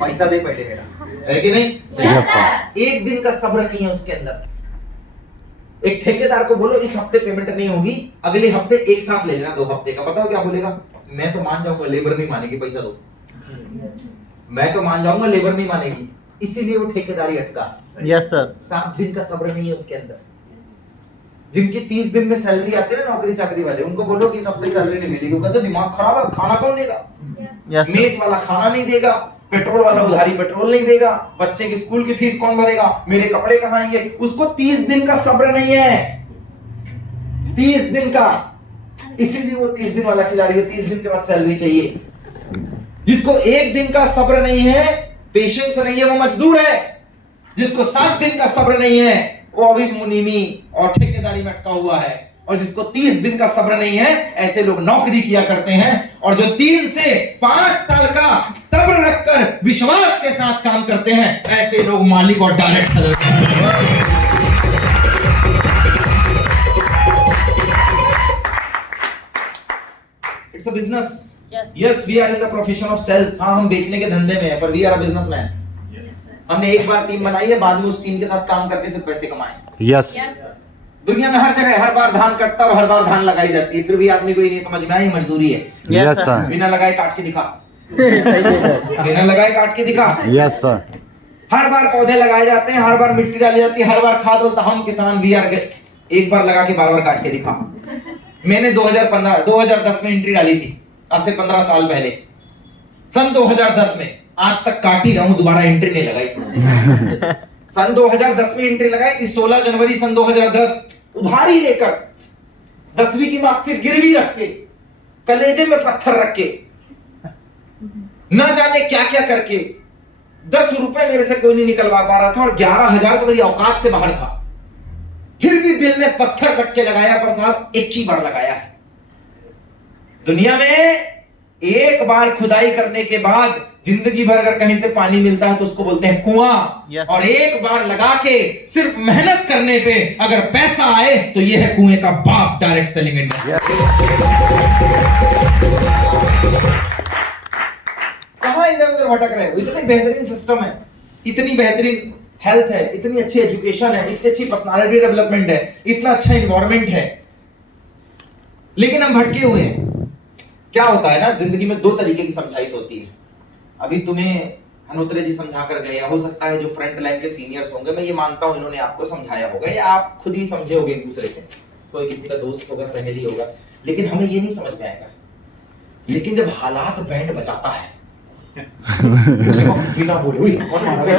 पैसा दे पहले मेरा, है कि नहीं? Yes sir. एक दिन का सब्र नहीं है उसके अंदर। एक ठेकेदार को बोलो इस हफ्ते पेमेंट नहीं होगी, अगले हफ्ते एक साथ ले लेना 2 हफ्ते का, पता हो क्या बोलेगा? मैं तो मान जाऊंगा, लेबर नहीं मानेगी, पैसा दो। मैं तो मान जाऊंगा, लेबर नहीं मानेगी, इसीलिए वो ठेकेदारी अटका। Yes sir. 7 दिन का सब्र नहीं है उसके अंदर। जिनकी 30 दिन में सैलरी आती है ना, नौकरी चाकरी वाले, उनको बोलो कि इस हफ्ते सैलरी नहीं मिलेगी, वो कहते दिमाग खराब है, खाना कौन देगा? यस मेस वाला खाना नहीं देगा, पेट्रोल वाला उधारी पेट्रोल नहीं देगा, बच्चे की स्कूल की फीस कौन भरेगा, मेरे कपड़े कहाँ आएंगे? उसको 30 दिन का सब्र नहीं है, 30 दिन का। इसीलिए वो 30 दिन वाला खिलाड़ी है, 30 दिन के बाद सैलरी चाहिए। जिसको 1 दिन का सब्र नहीं है, पेशेंस नहीं है, वो मजदूर है। जिसको 7 दिन का सब्र नहीं है, वो अभी मुनीमी और ठेकेदारी में अटका हुआ है। और जिसको 30 दिन का सब्र नहीं है, ऐसे लोग नौकरी किया करते हैं। और जो 3 से 5 साल का सब्र रखकर विश्वास के साथ काम करते हैं, ऐसे लोग मालिक और director. It's a business. Yes, we are in the profession of sales. हाँ, हम बेचने के धंधे में हैं, पर वी आर अ बिजनेसमैन। हमने एक बार टीम बनाई है, बाद में उस टीम के साथ काम करके सिर्फ पैसे कमाए। यस। दुनिया में हर जगह हर बार धान कटता है और हर बार धान लगाई जाती है, फिर भी आदमी को ये नहीं समझ में आई मजदूरी है। Yes sir. बिना लगाए काट के दिखा, सही बिना लगाए काट के दिखा। Yes sir. हर बार पौधे लगाए जाते हैं, हर बार मिट्टी डाली जाती है, हर बार खाद डालता। हम किसान वी आर, एक बार लगा के बार काट के दिखा। मैंने 2010 में एंट्री डाली थी, आज से 15 साल पहले, सन 2010 में। आज तक काट ही रहा हूं, दोबारा एंट्री नहीं लगाई। सन 2010 में एंट्री लगाई थी, 16 जनवरी सन 2010, उधारी लेकर 10वीं की मार्कशीट गिरवी रख के, कलेजे में पत्थर रख के, न जाने क्या क्या करके, 10 रुपए मेरे से कोई नहीं निकलवा पा रहा था और 11,000 तो मेरी औकात से बाहर था। फिर भी दिल में पत्थर रख के लगाया, पर साहब एक ही बार लगाया है। दुनिया में एक बार खुदाई करने के बाद जिंदगी भर अगर कहीं से पानी मिलता है तो उसको बोलते हैं कुआं। Yes. और एक बार लगा के सिर्फ मेहनत करने पे अगर पैसा आए तो यह है कुएं का बाप, डायरेक्ट सेलिंग इंडस्ट्री। कहां इधर उधर भटक रहे हो? इतनी बेहतरीन सिस्टम है, इतनी बेहतरीन हेल्थ है, इतनी अच्छी एजुकेशन है, इतनी अच्छी पर्सनालिटी डेवलपमेंट है, इतना अच्छा इन्वायरमेंट है, लेकिन हम भटके हुए हैं। क्या होता है ना, जिंदगी में 2 तरीके की समझाइश होती है। अभी तुम्हें हनोत्रे जी समझा कर गए, या हो सकता है जो फ्रंट लाइन के सीनियर्स होंगे, मैं ये मानता हूं इन्होंने आपको समझाया होगा, या आप खुद ही समझे होंगे एक दूसरे से, कोई किसी का दोस्त होगा, सहेली होगा, लेकिन हमें ये नहीं समझ में आएगा। लेकिन जब हालात बैंड बजाता है उस वक्त बिना बोले हुई कौन मारा गया?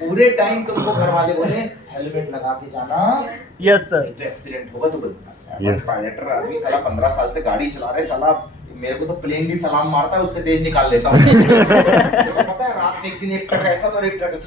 पूरे टाइम तुमको घर वाले बोले हेलमेट लगा के जाना, यस सर। तो एक्सीडेंट होगा। तो Yes. पायलट आदमी साला 15 साल से गाड़ी चला रहे, साला मेरे को तो प्लेन भी सलाम मारता है, उससे तेज निकाल लेता हूँ। देखो पता है, रात में एक दिन एक ट्रक ऐसा तो एक ट्रक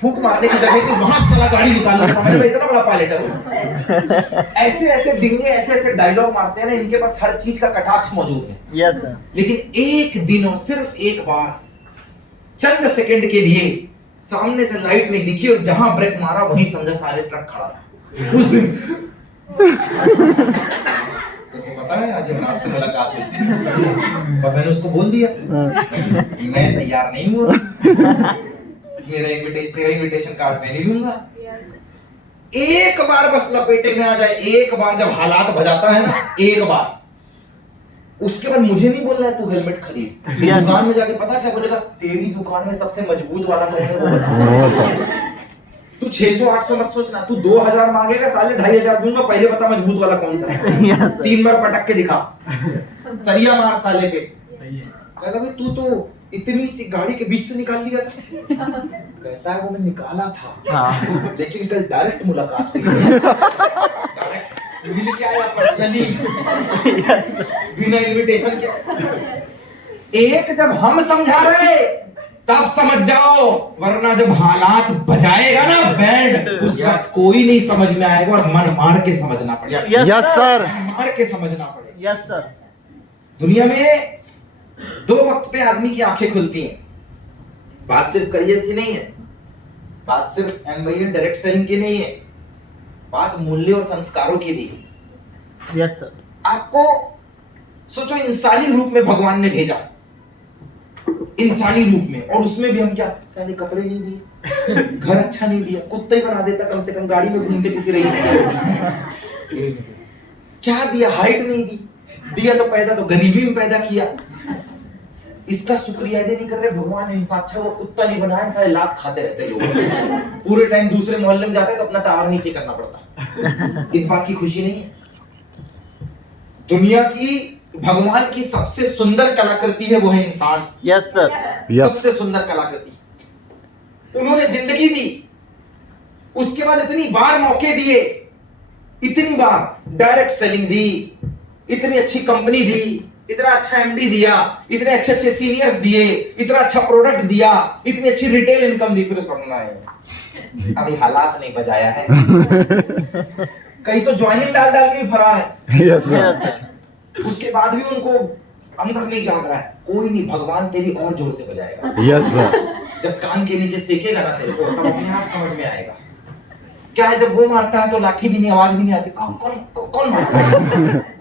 फूक मारने की जगह थी, वहां साला गाड़ी निकाल लेता हूँ। मैं इतना बड़ा पायलट हूँ। ऐसे ऐसे डिंगे, ऐसे ऐसे डायलॉग मारते हैं ना, इनके पास हर चीज का कटाक्ष मौजूद है। Yes sir. लेकिन एक दिन और सिर्फ एक बार, चंद सेकंड के लिए सामने से लाइट नहीं दिखी और जहां ब्रेक मारा वहीं समझा सारे ट्रक खड़ा था। उस दिन तो पता है आज यमराज से मुलाकात हुई, और मैंने उसको बोल दिया मैं तैयार नहीं हूँ, तेरा इनविटेशन कार्ड मैं नहीं लूंगा। एक बार बस लपेटे में आ जाए, एक बार जब हालात बजाता है ना, एक बार, उसके बाद मुझे नहीं बोलना है तू हेलमेट खरीद। दुकान में जाके पता क्या बोलेगा, तेरी दुकान में सबसे मजबूत वाला कौन है वो बता। तू 600-800 मत सोचना, तू 2000 मांगेगा, साले 2500 दूंगा, पहले बता मजबूत वाला कौन सा है। 3 बार पटक के दिखा, सरिया मार साले पे। कहता भाई तू तो इतनी सी गाड़ी के बीच से निकाल लिया था। कहता है वो मैं निकाला था, लेकिन कल डायरेक्ट मुलाकात हुई। डायरेक्ट मिल के आया पर्सनली, बिना इनविटेशन के। एक जब हम समझा रहे तब समझ जाओ, वरना जब हालात बजाएगा ना बैंड, उस वक्त कोई नहीं समझ में आएगा और मन मार के समझना पड़ेगा। Yes sir. मार के समझना पड़ेगा। Yes sir. दुनिया में 2 वक्त पे आदमी की आंखें खुलती हैं। बात सिर्फ करियर की नहीं है, बात सिर्फ एमबीए डायरेक्ट सेलिंग की नहीं है, बात मूल्य और संस्कारों की भी है। Yes sir. आपको सोचो, इंसानी रूप में भगवान ने भेजा, इंसानी रूप में, और उसमें भी हम क्या, साले कपड़े नहीं दिए, घर अच्छा नहीं दिया, कुत्ता ही बना देता, कम से कम गाड़ी में घूमते किसी रईस के। क्या दिया, हाइट नहीं दी, दिया तो पैदा तो गरीबी में पैदा किया, इसका शुक्रिया अदा नहीं कर रहे। भगवान इंसान अच्छा वो कुत्ता नहीं बनाया, सारे लात खाते रहते लोग, पूरे टाइम दूसरे मोहल्ले में जाते तो अपना टावर नीचे करना पड़ता। इस बात की खुशी नहीं है? दुनिया की भगवान की सबसे सुंदर कलाकृति है वो है इंसान। Yes sir. सबसे सुंदर कलाकृति उन्होंने जिंदगी दी, उसके बाद इतनी बार मौके दिए, इतनी बार डायरेक्ट सेलिंग दी, इतनी अच्छी कंपनी दी, इतना अच्छा एमडी दिया, इतने अच्छे अच्छे सीनियर्स दिए, इतना अच्छा प्रोडक्ट दिया, इतनी अच्छी रिटेल इनकम दी, फिर उसको अभी हालात नहीं बजाया है। कई तो ज्वाइनिंग डाल डाल के भी फरार है। Yes sir. उसके बाद भी उनको अंदर नहीं जाग रहा है। कोई नहीं, भगवान तेरी और जोर से बजाएगा। Yes sir. जब कान के नीचे सेकेगा ना तेरे को, तब अपने आप समझ में आएगा। क्या है, जब वो मारता है तो लाठी भी नहीं, आवाज भी नहीं आती, कौन कौन कौन मारता है?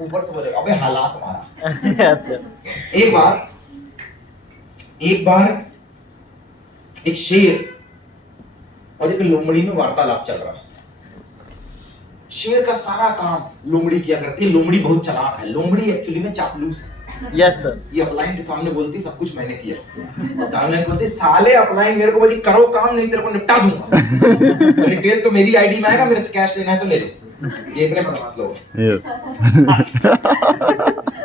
ऊपर से बोलेगा अबे हालात मारा। Yes sir. एक बार एक शेर और एक लोमड़ी में वार्तालाप चल रहा है। शेर का सारा काम लोमड़ी किया करती है। लोमड़ी बहुत चालाक है। लोमड़ी एक्चुअली में चापलूस है। Yes sir. ये अपलाइन के सामने बोलती सब कुछ मैंने किया। डाउनलाइन बोलती साले अपलाइन मेरे को बोली करो काम, नहीं तेरे को निपटा दूंगा। रिटेल तो मेरी आईडी में आएगा, मेरे से कैश लेना है तो ले लो। ये इतने बदमाश लोग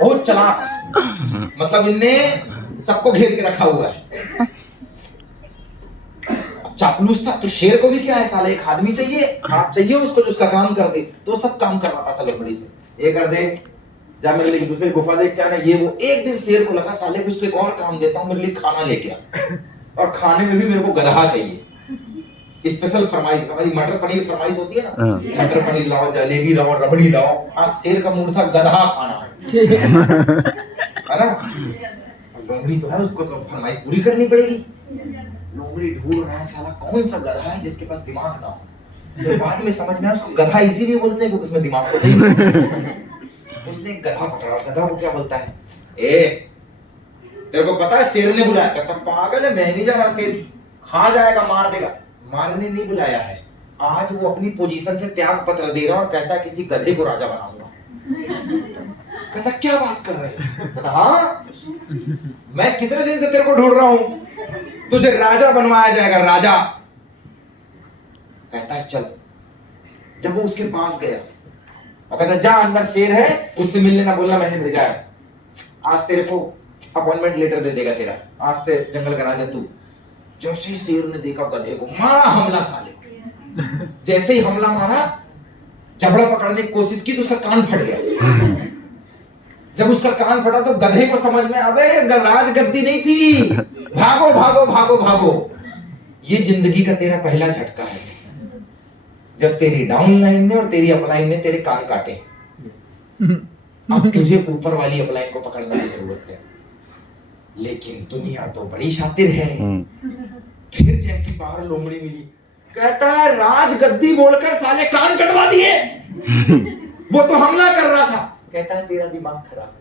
बहुत चालाक, मतलब इनने सबको घेर के रखा हुआ है। चापलूस था तो शेर को भी क्या है, साले एक आदमी चाहिए, हाथ चाहिए उसको जो उसका काम कर दे। तो सब काम करवाता था लोमड़ी से, ये कर दे, जा मेरे लिए दूसरी गुफा देख के आना, ये वो। एक दिन शेर को लगा साले को इसको एक और काम देता हूँ, मेरे लिए खाना लेके आ, और खाने में भी मेरे को गधा चाहिए। स्पेशल फरमाइश, हमारी मटर पनीर फरमाइश होती है ना, मटर पनीर लाओ, जलेबी लाओ, रबड़ी लाओ। आज शेर का मूड था गधा खाना है ना। लोमड़ी तो है, उसको तो फरमाइश पूरी करनी पड़ेगी। लोमड़ी ढूंढ रहा है साला कौन सा गधा है जिसके पास दिमाग ना हो। फिर बाद में समझ में आया उसको गधा इसीलिए बोलते हैं क्योंकि उसमें दिमाग तो नहीं। उसने गधा पकड़ा। गधा को क्या बोलता है, ए तेरे को पता है शेर ने बुलाया? कहता पागल है, मैं नहीं जा रहा, शेर खा जाएगा, मार देगा। मारने नहीं बुलाया है, आज वो अपनी पोजीशन से त्याग पत्र दे रहा और कहता है किसी गधे को राजा बनाऊंगा। कहता क्या बात कर रहे हैं? कहता हाँ, मैं कितने दिन से तेरे को ढूंढ रहा हूं, तुझे राजा बनवाया जाएगा, राजा। कहता है चल। जब वो उसके पास गया और कहता जा अंदर शेर है, उससे मिलने ना बोलना, मैंने भेजा है। आज तेरे को अपॉइंटमेंट लेटर दे देगा तेरा, आज से जंगल का राजा तू। जैसे ही शेर ने देखा गधे को, मारा हमला साले। जैसे ही हमला मारा, जबड़ा पकड़ने की कोशिश की तो उसका कान फट गया। जब उसका कान फटा तो गधे को समझ में आ गया राज गद्दी नहीं थी, भागो भागो भागो भागो। ये जिंदगी का तेरा पहला झटका है, जब तेरी डाउनलाइन ने और तेरी अपलाइन ने तेरे कान काटे। अब तुझे ऊपर वाली अपलाइन को पकड़ने की जरूरत है। लेकिन दुनिया तो बड़ी शातिर है। फिर जैसी बाहर लोमड़ी मिली, कहता है राजगद्दी बोलकर साले कान कटवा दिए। वो तो हमला कर रहा था। कहता है तेरा दिमाग खराब।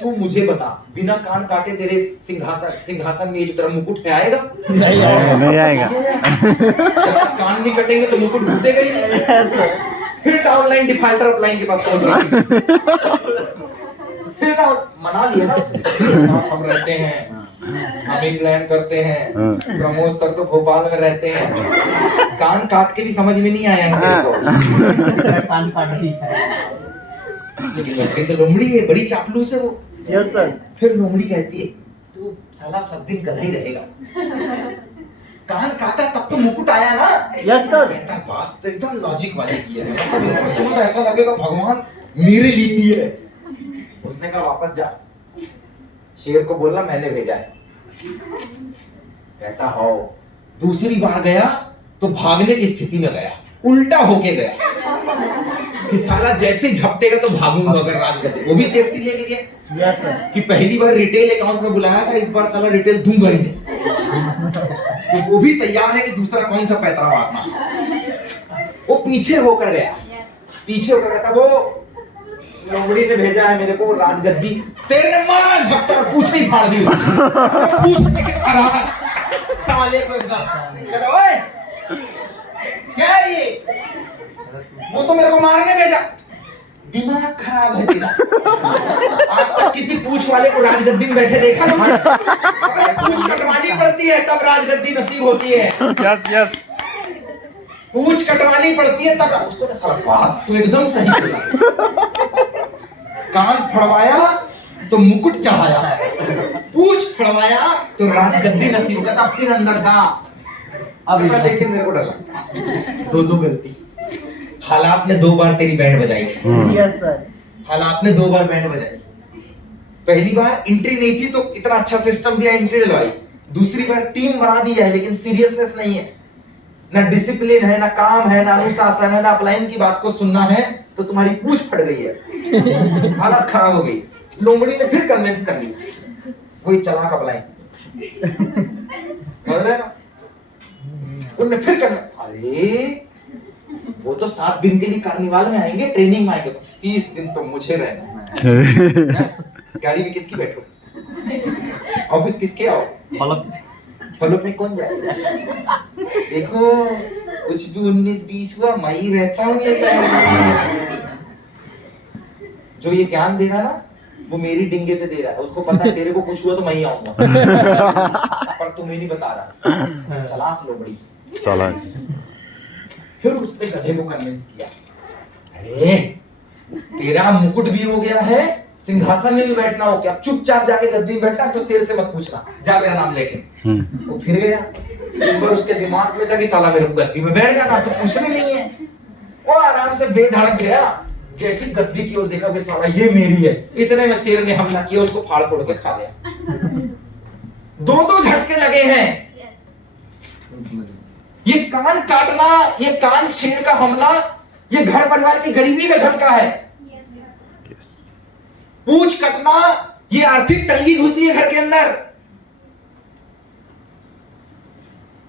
तू मुझे बता, बिना कान काटे तेरे सिंहासन में जो तेरा मुकुट है आएगा? नहीं आएगा। जब तक कान नहीं कटेंगे तो मुकुट घुसेगा ही नहीं। फिर डाउनलाइन डिफॉल्टर अपलाइन के पास पहुंच गई। फिर मना लिया ना उसने, साथ हम रहते हैं, हम ही प्लान करते हैं, प्रमोद सर तो भोपाल में रहते हैं। कान काट के भी समझ में नहीं आया है तेरे को। कान फाड़ दी। लेकिन लोमड़ी तो लोमड़ी है, बड़ी चापलूस है वो। Yes sir. फिर लोमड़ी कहती है तू साला सब दिन गधा ही रहेगा, कान काटा तब तो मुकुट आया ना। Yes sir. कहता बात तो एकदम लॉजिक वाली की है, मतलब इनको सुन तो ऐसा लगेगा भगवान मेरे लिए ही है। उसने कहा वापस जा, शेर को बोलना मैंने भेजा है। कहता हो। दूसरी बार गया तो भागने की स्थिति में गया, उल्टा होके गया कि साला जैसे ही झपटेगा तो भागूंगा अगर राजगद्दी। वो भी सेफ्टी लेके गया यस सर। कि पहली बार रिटेल अकाउंट में बुलाया था, इस बार साला रिटेल दूंगा ही नहीं। तो वो भी तैयार है कि दूसरा कौन सा पैतरा मारना। वो पीछे होकर गया, पीछे होकर गया था वो। लोमड़ी ने भेजा है मेरे को राजगद्दी। शेर ने मारा झपटा और पूछ ही फाड़ दी उसकी। पूछ लेके मारा साले को एकदम। कहता ओए क्या है ये? वो तो मेरे को मारने भेजा। दिमाग खराब है तेरा। आज तक किसी पूछ वाले को राजगद्दी में बैठे देखा तुमने? अबे पूछ कटवानी पड़ती है तब राजगद्दी नसीब होती है। यस यस पूछ कटवानी पड़ती है तब उसको तो साला बात तो एकदम सही बोला। कान फड़वाया तो मुकुट चढ़ाया, पूछ फड़वाया तो राजगद्दी नसीब का था। फिर अंदर था अब लेकिन मेरे को डर लगता। दो गलती। हालात ने 2 बार तेरी बैंड बजाई। Yes sir. हालात ने 2 बार बैंड बजाई। पहली बार एंट्री नहीं थी तो इतना अच्छा सिस्टम दिया, एंट्री डलवाई। दूसरी बार टीम बना दी है लेकिन सीरियसनेस नहीं है, ना डिसिप्लिन है, ना काम है, ना अनुशासन है, ना अपलाइन की बात को सुनना है, तो तुम्हारी पूछ फट गई है। हालत खराब हो गई। लोमड़ी ने फिर कन्विंस कर ली, वही चलाक अपलाइन समझ रहे ना। उन्होंने फिर अरे वो तो 7 दिन के लिए कार्निवाल में आएंगे, ट्रेनिंग में आएंगे, 30 दिन तो मुझे रहना है। गाड़ी में किसकी बैठो, ऑफिस किसके आओ, फॉलो में कौन जाएगा? देखो कुछ भी 19-20 हुआ मैं ही रहता हूँ ये शहर में। जो ये ज्ञान दे रहा ना वो मेरी डिंगे पे दे रहा है, उसको पता है तेरे को कुछ हुआ तो मैं ही आऊंगा। पर तुम्हें नहीं बता रहा। चलाक लोमड़ी। चला फिर उसने गधे को कन्विंस किया, अरे तेरा मुकुट भी हो गया है, सिंहासन में भी बैठना हो, क्या चुपचाप जाके गद्दी में बैठना, तो शेर से मत पूछना, जा मेरा नाम लेके। वो फिर गया। इस बार उसके दिमाग में था कि साला मेरे को गद्दी में बैठ जाना, तो पूछना नहीं है। वो आराम से बेधड़क गया, जैसी गद्दी की ओर देखा कि साला ये मेरी है, इतने में शेर ने हमला किया, उसको फाड़ फोड़ के खा लिया। 2 झटके लगे हैं। ये कान काटना, ये कान शेर का हमला, ये घर परिवार की गरीबी का झटका है। पूछ कटना, ये आर्थिक तंगी घुसी है घर के अंदर।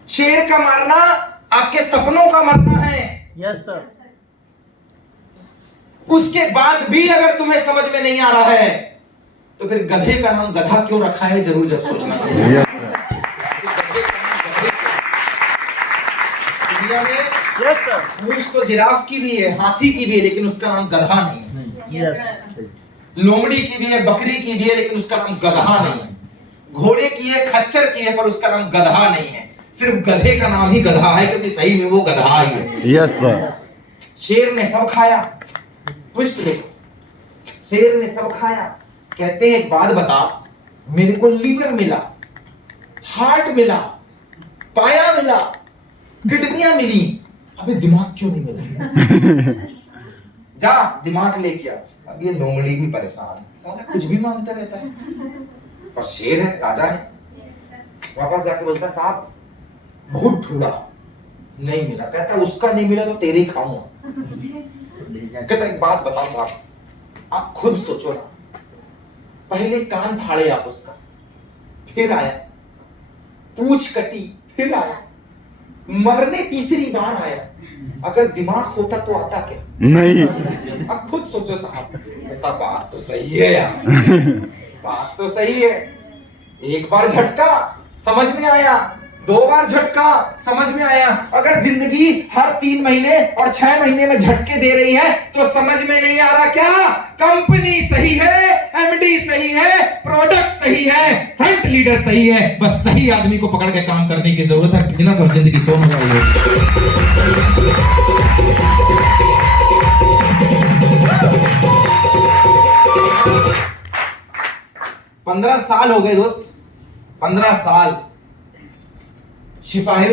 शेर का मारना आपके सपनों का मरना है। Yes sir. उसके बाद भी अगर तुम्हें समझ में नहीं आ रहा है तो फिर गधे का नाम गधा क्यों रखा है जरूर जब सोचना। दुनिया में यस सर। पूछ तो जिराफ की भी है, हाथी की भी है, लेकिन उसका नाम गधा नहीं है। यस। लोमड़ी की भी है, बकरी की भी है, लेकिन उसका नाम गधा नहीं है। घोड़े की है, खच्चर की है, पर उसका नाम गधा नहीं है। सिर्फ गधे का नाम ही गधा है, क्योंकि सही में वो गधा ही है। Yes sir. शेर ने सब खाया। ट्विस्ट देखो, शेर ने सब खाया। कहते हैं एक बात बता, मेरे को लीवर मिला, हार्ट मिला, पाया मिला, किडनियां मिली, अबे दिमाग क्यों नहीं मिला? जा दिमाग लेके आ। अब ये लोमड़ी भी परेशान है, साला कुछ भी मांगता रहता है, पर शेर है, राजा है। वापस जाके बोलता साहब बहुत ढूंढा नहीं मिला। कहता उसका नहीं मिला तो तेरे ही खाऊंगा। कहता एक बात बताओ साहब, आप खुद सोचो ना, पहले कान फाड़े आप उसका, फिर आया, पूछ कटी, फिर आया, मरने तीसरी बार आया। अगर दिमाग होता तो आता क्या? नहीं। अब खुद सोचो साहब। कहता बात तो सही है यार, बात तो सही है। एक बार झटका समझ में आया, 2 बार झटका समझ में आया। अगर जिंदगी हर 3 महीने और 6 महीने में झटके दे रही है तो समझ में नहीं आ रहा क्या? कंपनी सही है, एमडी सही है, प्रोडक्ट सही है, फ्रंट लीडर सही है, बस सही आदमी को पकड़ के काम करने की जरूरत है। कितना सब जिंदगी दोनों का है। 15 साल हो गए दोस्त, 15 साल। शिफाहिर